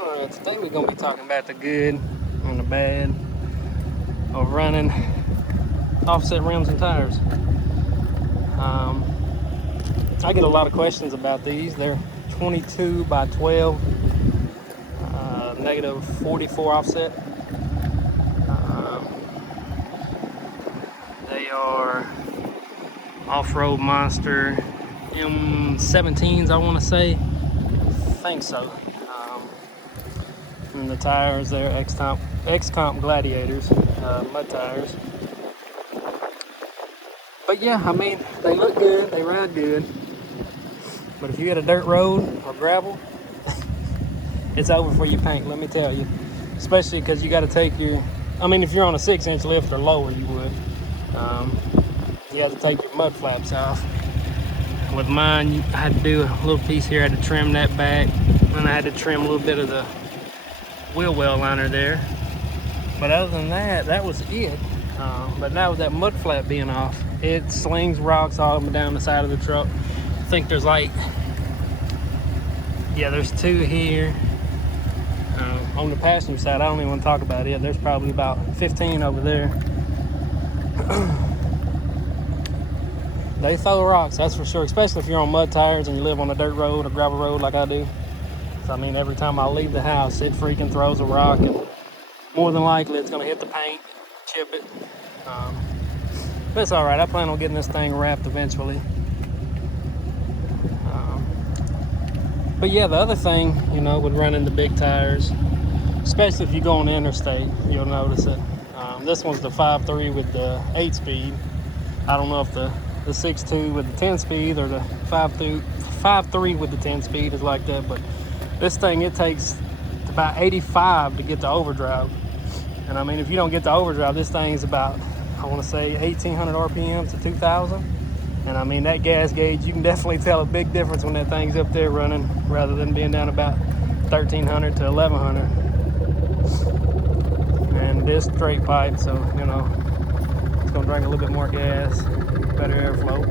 Alright, today we're going to be talking about the good and the bad of running offset rims and tires. I get a lot of questions about these. They're 22 by 12, negative 44 offset. They are off-road monster M17s, I want to say. I think so. And the tires, they're xcomp gladiators, mud tires. But yeah, I mean, they look good, they ride good. But if you hit a dirt road or gravel, it's over for your paint, let me tell you. Especially because you got to take your, I mean, if you're on a 6-inch lift or lower, you would. You have to take your mud flaps off. With mine, I had to do a little piece here. I had to trim that back, and I had to trim a little bit of the wheel well liner there. But other than that, that was it. But now with that mud flap being off, it slings rocks all up and down the side of the truck. I think there's like, yeah, there's 2 here. On the passenger side, I don't even want to talk about it. There's probably about 15 over there. They throw rocks, that's for sure, especially if you're on mud tires and you live on a dirt road or gravel road like I do. So I mean, every time I leave the house, it freaking throws a rock, and more than likely it's gonna hit the paint, chip it. But it's all right. I plan on getting this thing wrapped eventually. But yeah, the other thing, you know, with running the big tires, especially if you go on the interstate, you'll notice it. This one's the 5.3 with the 8-speed. I don't know if the 6.2 with the 10-speed or the 5.3 with the 10-speed is like that, but this thing, it takes about 85 to get to overdrive. And I mean, if you don't get to overdrive, this thing's about, I want to say 1,800 RPM to 2,000. And I mean, that gas gauge, you can definitely tell a big difference when that thing's up there running rather than being down about 1,300 to 1,100. And this straight pipe, so, you know, it's gonna drink a little bit more gas, better airflow.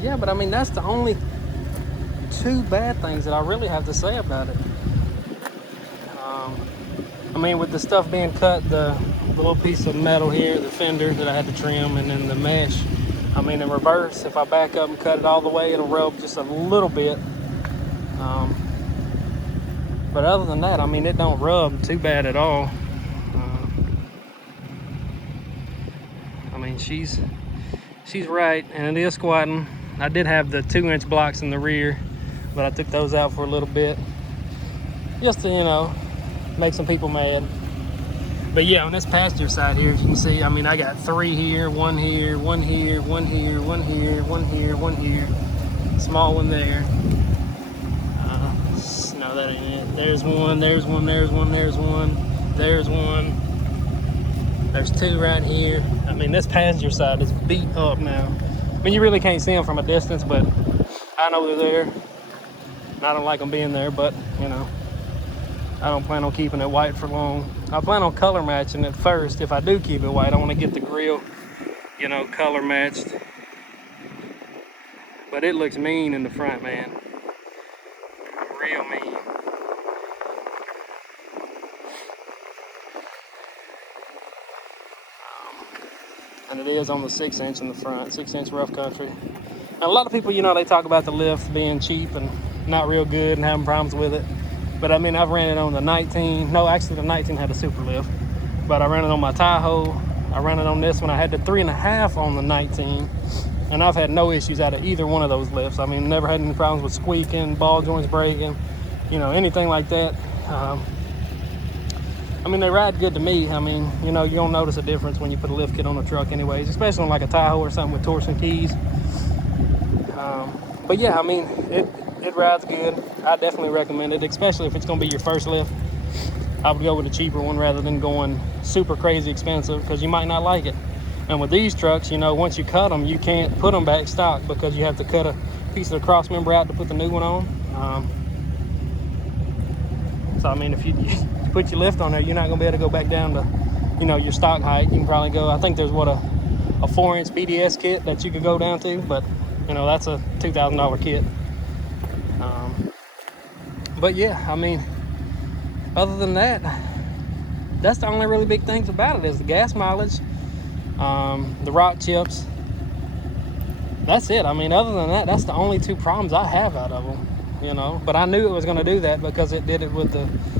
Yeah, but I mean, that's the only 2 bad things that I really have to say about it. I mean, with the stuff being cut, the little piece of metal here, the fender that I had to trim, and then the mesh. I mean, in reverse, if I back up and cut it all the way, it'll rub just a little bit. But other than that, I mean, it don't rub too bad at all. I mean, she's right, and it is squatting. I did have the 2-inch blocks in the rear, but I took those out for a little bit, just to, you know, make some people mad. But yeah, on this passenger side here, as you can see, I mean, I got 3 here, 1 here, 1 here, 1 here, 1 here, 1 here, 1 here, small one there. No, that ain't it. There's 1, there's 1, there's 1, there's 1, there's 1. There's 2 right here. I mean, this passenger side is beat up now. I mean, you really can't see them from a distance, but I know they're there. And I don't like them being there, but, you know, I don't plan on keeping it white for long. I plan on color matching it first. If I do keep it white, I want to get the grill, you know, color matched. But it looks mean in the front, man. Real mean. And it is on the 6-inch in the front, 6-inch rough country. Now, a lot of people, you know, they talk about the lift being cheap and not real good and having problems with it. But I mean, I've ran it on the 19. No, actually the 19 had a super lift. But I ran it on my Tahoe. I ran it on this one. I had the 3.5 on the 19. And I've had no issues out of either one of those lifts. I mean, never had any problems with squeaking, ball joints breaking, you know, anything like that. I mean, they ride good to me. I mean, you know, you don't notice a difference when you put a lift kit on a truck anyways, especially on like a Tahoe or something with torsion keys. But yeah, I mean, it rides good. I definitely recommend it, especially if it's gonna be your first lift. I would go with a cheaper one rather than going super crazy expensive, because you might not like it. And with these trucks, you know, once you cut them, you can't put them back stock because you have to cut a piece of the cross member out to put the new one on. So I mean, if you put your lift on there, you're not gonna be able to go back down to, you know, your stock height. You can probably go, I think there's what, a 4-inch BDS kit that you could go down to, but you know, that's a $2,000 kit. But yeah, I mean, other than that, that's the only really big things about it is the gas mileage, the rock chips. That's it. I mean, other than that, that's the only two problems I have out of them, you know. But I knew it was going to do that because it did it with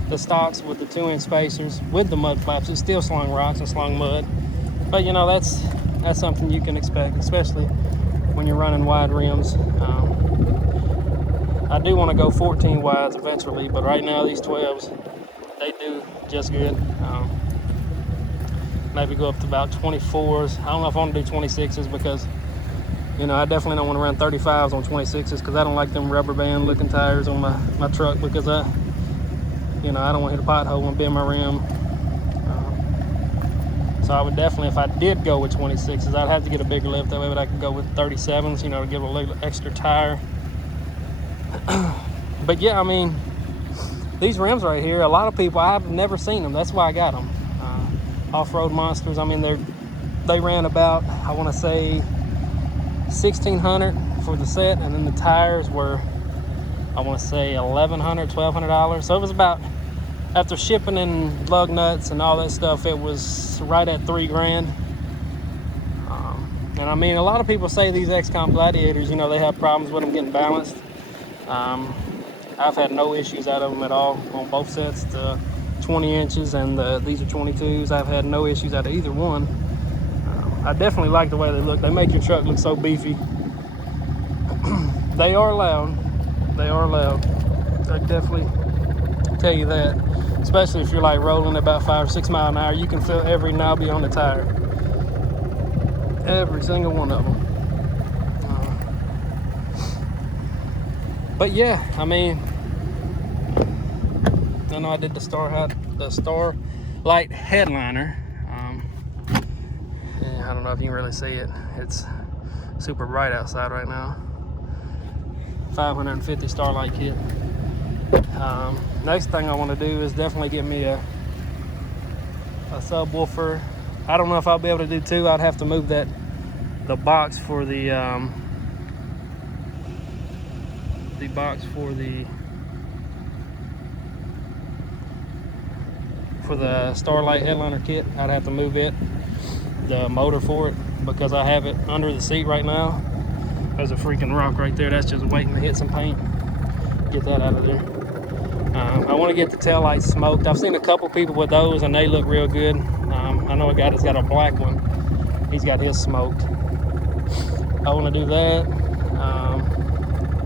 the stocks with the 2-inch spacers, with the mud flaps. It still slung rocks and slung mud. But, you know, that's something you can expect, especially when you're running wide rims. I do want to go 14 wides eventually, but right now these 12s, they do just good. Maybe go up to about 24s. I don't know if I want to do 26s because, you know, I definitely don't want to run 35s on 26s because I don't like them rubber band looking tires on my truck because I don't want to hit a pothole and bend my rim. So I would definitely, if I did go with 26s, I'd have to get a bigger lift. That way I could go with 37s, you know, to give a little extra tire. But yeah, I mean, these rims right here, a lot of people, I've never seen them. That's why I got them. Off-road monsters. I mean, they ran about, I want to say, $1,600 for the set, and then the tires were, I want to say, $1,100, $1,200. So it was about, after shipping and lug nuts and all that stuff, it was right at $3,000. And I mean, a lot of people say these XComp gladiators, you know, they have problems with them getting balanced. I've had no issues out of them at all on both sets, the 20 inches and these are 22s. I've had no issues out of either one. I definitely like the way they look. They make your truck look so beefy. They are loud. They are loud. I definitely tell you that. Especially if you're like rolling about 5 or 6 miles an hour, you can feel every knobby on the tire. Every single one of them. But yeah, I mean, I know I did the Starlight headliner. Yeah, I don't know if you can really see it. It's super bright outside right now. 550 Starlight kit. Next thing I want to do is definitely get me a subwoofer. I don't know if I'll be able to do two. I'd have to move the box for the Starlight headliner kit. I'd have to move it, the motor for it, because I have it under the seat right now. There's a freaking rock right there. That's just waiting to hit some paint. Get that out of there. I want to get the taillights smoked. I've seen a couple people with those and they look real good. I know a guy that's got a black one. He's got his smoked. I want to do that.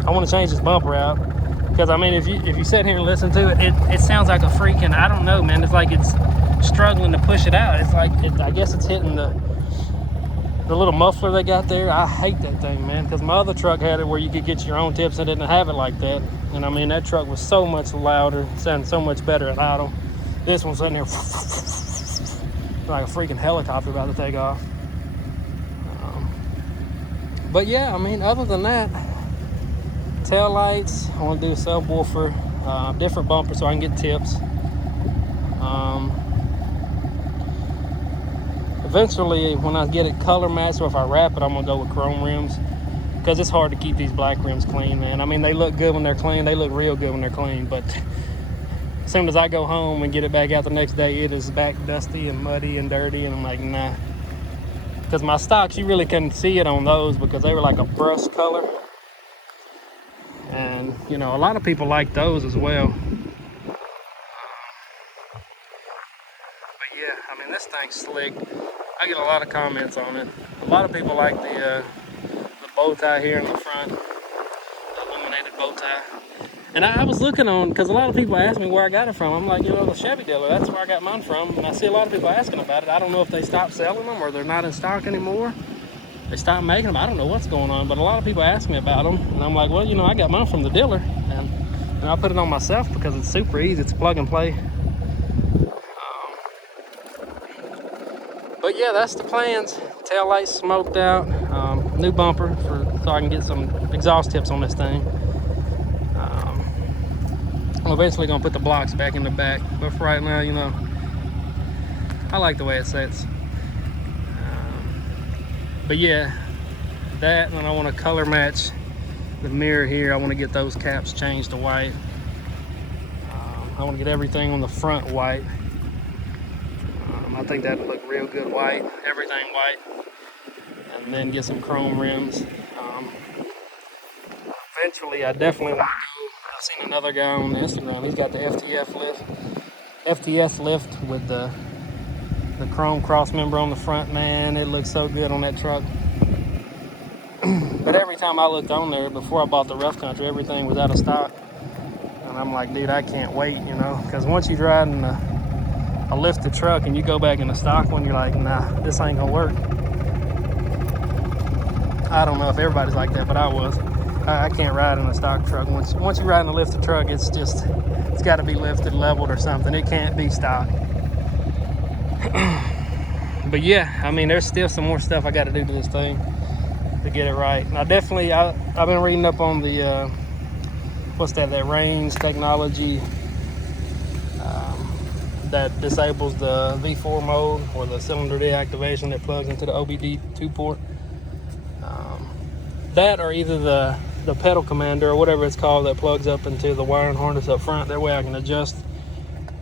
I want to change this bumper out because I mean, if you sit here and listen to it, it sounds like a freaking, I don't know, man. It's like it's struggling to push it out. It's like I guess it's hitting the little muffler they got there. I hate that thing, man, because my other truck had it where you could get your own tips and didn't have it like that. And I mean, that truck was so much louder, sounded so much better at idle. This one's sitting there like a freaking helicopter about to take off. But yeah, I mean, other than that, tail lights, I want to do a subwoofer, different bumper so I can get tips. Eventually, when I get it color matched, or if I wrap it, I'm gonna go with chrome rims because it's hard to keep these black rims clean, man. I mean, they look good when they're clean. They look real good when they're clean, but as soon as I go home and get it back out the next day, it is back dusty and muddy and dirty, and I'm like, nah. Because my stocks, you really couldn't see it on those because they were like a brushed color. And, you know, a lot of people like those as well. But yeah, I mean, this thing's slick. I get a lot of comments on it. A lot of people like the bow tie here in the front, the illuminated bow tie. And I was looking on, because a lot of people ask me where I got it from. I'm like, you know, the Chevy dealer, that's where I got mine from. And I see a lot of people asking about it. I don't know if they stopped selling them or they're not in stock anymore. They stopped making them. I don't know what's going on, but a lot of people ask me about them. And I'm like, well, you know, I got mine from the dealer. And I put it on myself because it's super easy. It's plug and play. But yeah, that's the plans. Tail lights smoked out. New bumper so I can get some exhaust tips on this thing. I'm eventually gonna put the blocks back in the back, but for right now, you know, I like the way it sits. But yeah, that, and I want to color match the mirror here, I want to get those caps changed to white. I want to get everything on the front white. I think that'd look real good white, everything white. And then get some chrome rims. Eventually, I definitely want to go. I've seen another guy on Instagram. He's got the FTS lift with the chrome cross member on the front. Man, it looks so good on that truck. But every time I looked on there before I bought the rough country, everything was out of stock. And I'm like, dude, I can't wait, you know, because once you drive in a lifted truck and you go back in the stock one, you're like, nah, this ain't gonna work. I don't know if everybody's like that, but I was. I can't ride in a stock truck. Once you ride in a lifted truck, it's got to be lifted, leveled, or something. It can't be stock. But yeah, I mean, there's still some more stuff I got to do to this thing to get it right. And I've been reading up on the that range technology that disables the V4 mode, or the cylinder deactivation that plugs into the OBD2 port. That, or either the pedal commander, or whatever it's called, that plugs up into the wiring harness up front. That way I can adjust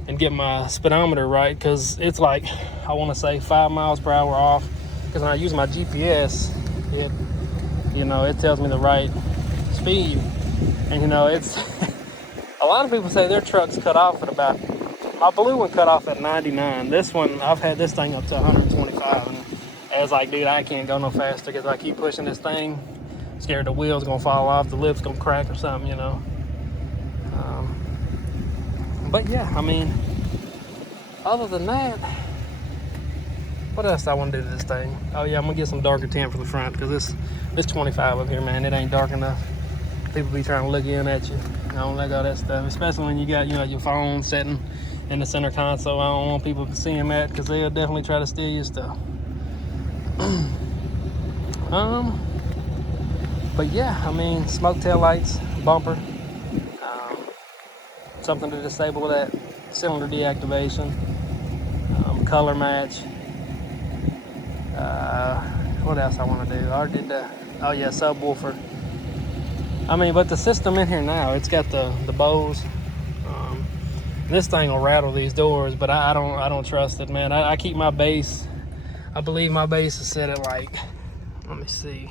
and get my speedometer right, because it's like, I want to say 5 miles per hour off, because when I use my GPS, it tells me the right speed. And it's a lot of people say their trucks cut off at about, my blue one cut off at 99. This one, I've had this thing up to 125, and I was like, dude, I can't go no faster, because I keep pushing this thing, scared the wheel's gonna fall off, the lip's gonna crack or something, but yeah, I mean, other than that, what else I want to do to this thing? Oh yeah, I'm gonna get some darker tint for the front, because this 25 up here, man, it ain't dark enough. People be trying to look in at you. I don't like all that stuff, especially when you got your phone sitting in the center console. I don't want people seeing that, because they'll definitely try to steal your stuff. But yeah, I mean, smoke tail lights, bumper, something to disable that cylinder deactivation, color match. What else I want to do? I already did that. Oh yeah, subwoofer. I mean, but the system in here now, it's got the Bose. This thing will rattle these doors, but I don't trust it, man. I keep my bass. I believe my bass is set at like, let me see.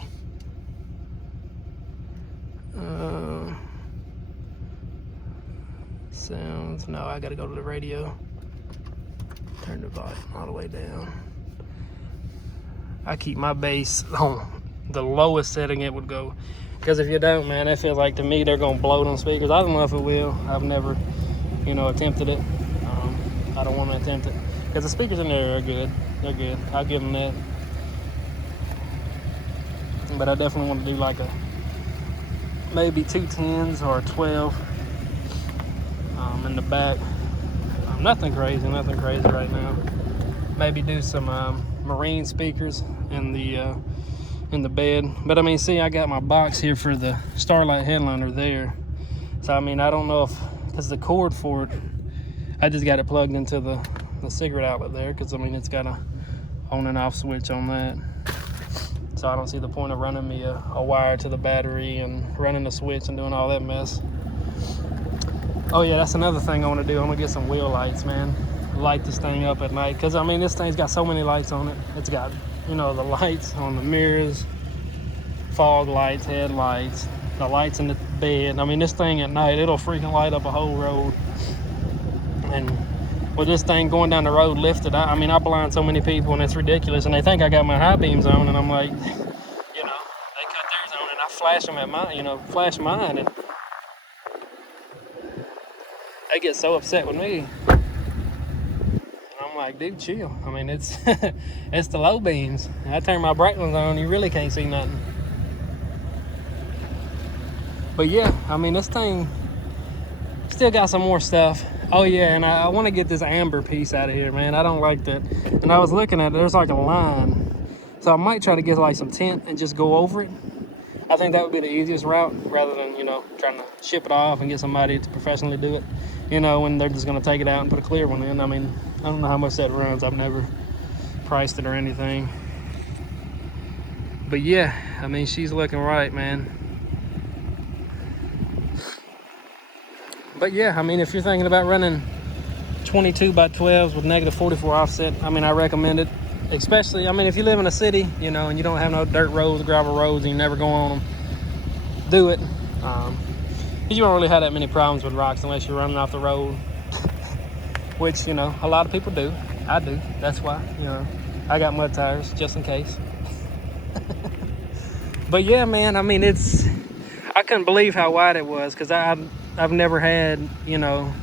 Sounds, no, I gotta go to the radio. Turn the volume all the way down. I keep my bass on the lowest setting it would go. Because if you don't, man, it feels like, to me, they're gonna blow them speakers. I don't know if it will. I've never, attempted it. I don't want to attempt it. Because the speakers in there are good. They're good. I'll give them that. But I definitely want to do like maybe 2 10s or a 12 in the back. Nothing crazy right now. Maybe do some marine speakers in the bed. But I mean, see, I got my box here for the Starlight headliner there. So I mean, I don't know if, because the cord for it, I just got it plugged into the cigarette outlet there, because I mean, it's got a on and off switch on that. So I don't see the point of running me a wire to the battery and running the switch and doing all that mess. Oh yeah, that's another thing I want to do. I'm gonna get some wheel lights, man. Light this thing up at night, because I mean, this thing's got so many lights on it. It's got, the lights on the mirrors, fog lights, headlights, the lights in the bed. I mean, this thing at night, it'll freaking light up a whole road. And with this thing going down the road lifted, I mean, I blind so many people, and it's ridiculous. And they think I got my high beams on, and I'm like, they cut theirs on, and I flash them at mine, flash mine, and they get so upset with me. I'm like, dude, chill. I mean, it's it's the low beams. I turn my bright ones on, you really can't see nothing. But yeah, I mean, this thing still got some more stuff. Oh yeah, and I want to get this amber piece out of here, man. I don't like that. And I was looking at it, there's like a line. So I might try to get like some tint and just go over it. I think that would be the easiest route, rather than, trying to ship it off and get somebody to professionally do it. When they're just going to take it out and put a clear one in. I mean, I don't know how much that runs. I've never priced it or anything. But yeah, I mean, she's looking right, man. But yeah, I mean, if you're thinking about running 22 by 12s with negative 44 offset, I mean, I recommend it. Especially, I mean, if you live in a city, you know, and you don't have no dirt roads, gravel roads, and you never go on them, do it. You don't really have that many problems with rocks unless you're running off the road, which, you know, a lot of people do. I do. That's why, you know, I got mud tires just in case. But yeah, man, I mean, I couldn't believe how wide it was, because I've never had, you know,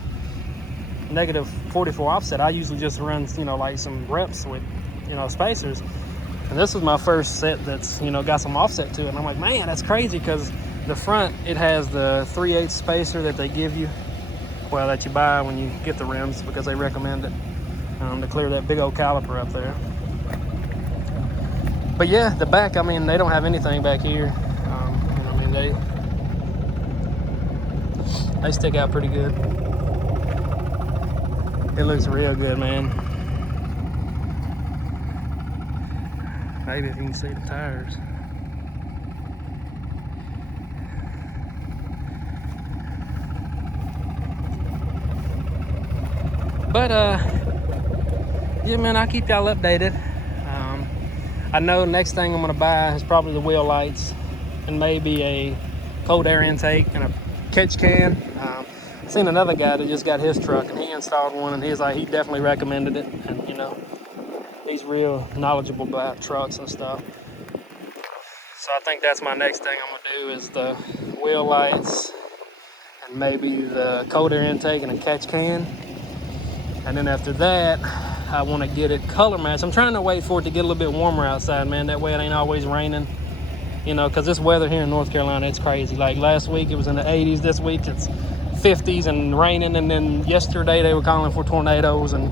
negative 44 offset. I usually just run, you know, like some reps with, you know, spacers. And this was my first set that's, you know, got some offset to it. And I'm like, man, that's crazy, because the front, it has the 3/8 spacer that they give you, well, that you buy when you get the rims, because they recommend it to clear that big old caliper up there. But yeah, the back, I mean, they don't have anything back here. I mean, they stick out pretty good. It looks real good, man. Maybe if you can see the tires. But yeah, man, I'll keep y'all updated. I know the next thing I'm gonna buy is probably the wheel lights and maybe a cold air intake and a catch can. I've seen another guy that just got his truck and he installed one, and he's like, he definitely recommended it, and you know, he's real knowledgeable about trucks and stuff. So I think that's my next thing I'm gonna do, is the wheel lights and maybe the cold air intake and a catch can. And then after that, I want to get it color matched. I'm trying to wait for it to get a little bit warmer outside, man. That way it ain't always raining, you know, because this weather here in North Carolina, it's crazy. Like last week, it was in the 80s. This week, it's 50s and raining. And then yesterday, they were calling for tornadoes and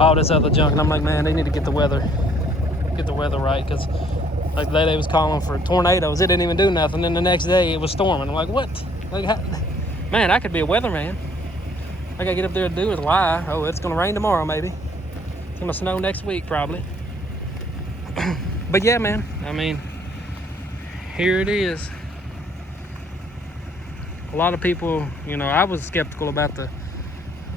all this other junk. And I'm like, man, they need to get the weather right, because like the day they was calling for tornadoes, it didn't even do nothing. Then the next day, it was storming. I'm like, what? Like, man, I could be a weatherman. I gotta get up there and do is lie. Oh, it's gonna rain tomorrow, maybe. It's gonna snow next week, probably. But yeah, man, I mean, here it is. A lot of people, you know, I was skeptical about the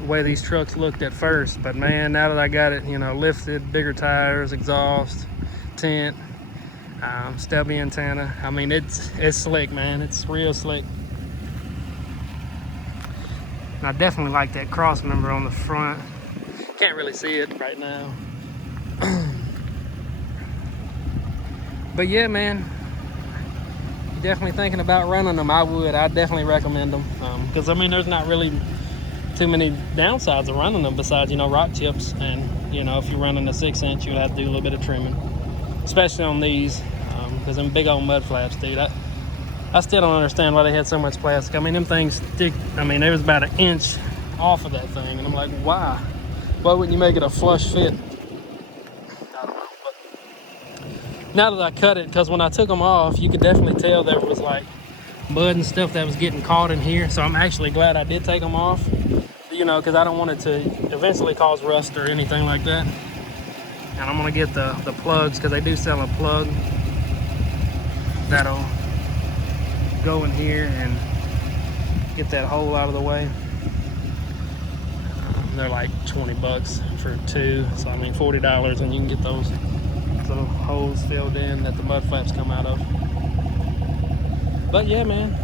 way these trucks looked at first, but man, now that I got it, you know, lifted, bigger tires, exhaust, tint, stubby antenna, I mean, it's slick, man. It's real slick. And I definitely like that cross member on the front. Can't really see it right now. But yeah, man, definitely thinking about running them. I'd definitely recommend them, because I mean, there's not really too many downsides of running them besides, you know, rock chips, and you know, if you're running a 6-inch, you'll have to do a little bit of trimming, especially on these, because them big old mud flaps, dude. I still don't understand why they had so much plastic. I mean, them things stick. I mean, there was about 1 inch off of that thing, and I'm like, why? Why wouldn't you make it a flush fit? I don't know. But now that I cut it, because when I took them off, you could definitely tell there was like mud and stuff that was getting caught in here. So I'm actually glad I did take them off, you know, because I don't want it to eventually cause rust or anything like that. And I'm gonna get the plugs, because they do sell a plug that'll go in here and get that hole out of the way. They're like 20 bucks for 2, so I mean $40, and you can get those little holes filled in that the mud flaps come out of. But yeah, man,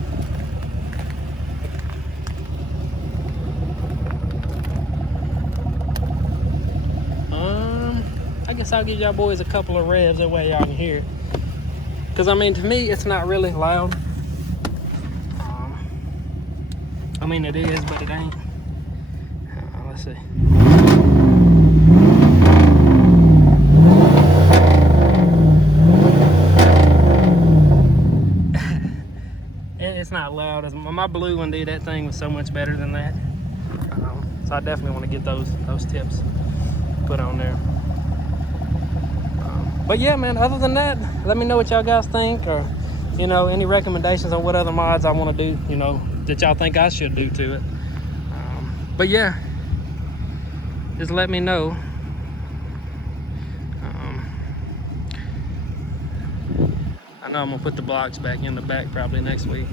I guess I'll give y'all boys a couple of revs, that way y'all can hear it, because I mean, to me, it's not really loud. I mean, it is, but it ain't. Let's see. It's not loud. My blue one, dude, that thing was so much better than that. So I definitely want to get those tips put on there. But yeah, man, other than that, let me know what y'all guys think, or, you know, any recommendations on what other mods I want to do, you know, that y'all think I should do to it. But yeah, just let me know. I know I'm gonna put the blocks back in the back probably next week.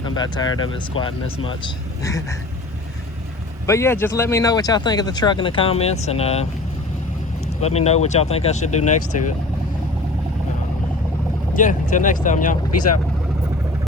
I'm about tired of it squatting this much. But yeah, just let me know what y'all think of the truck in the comments, and let me know what y'all think I should do next to it. Yeah, until next time, y'all. Peace out.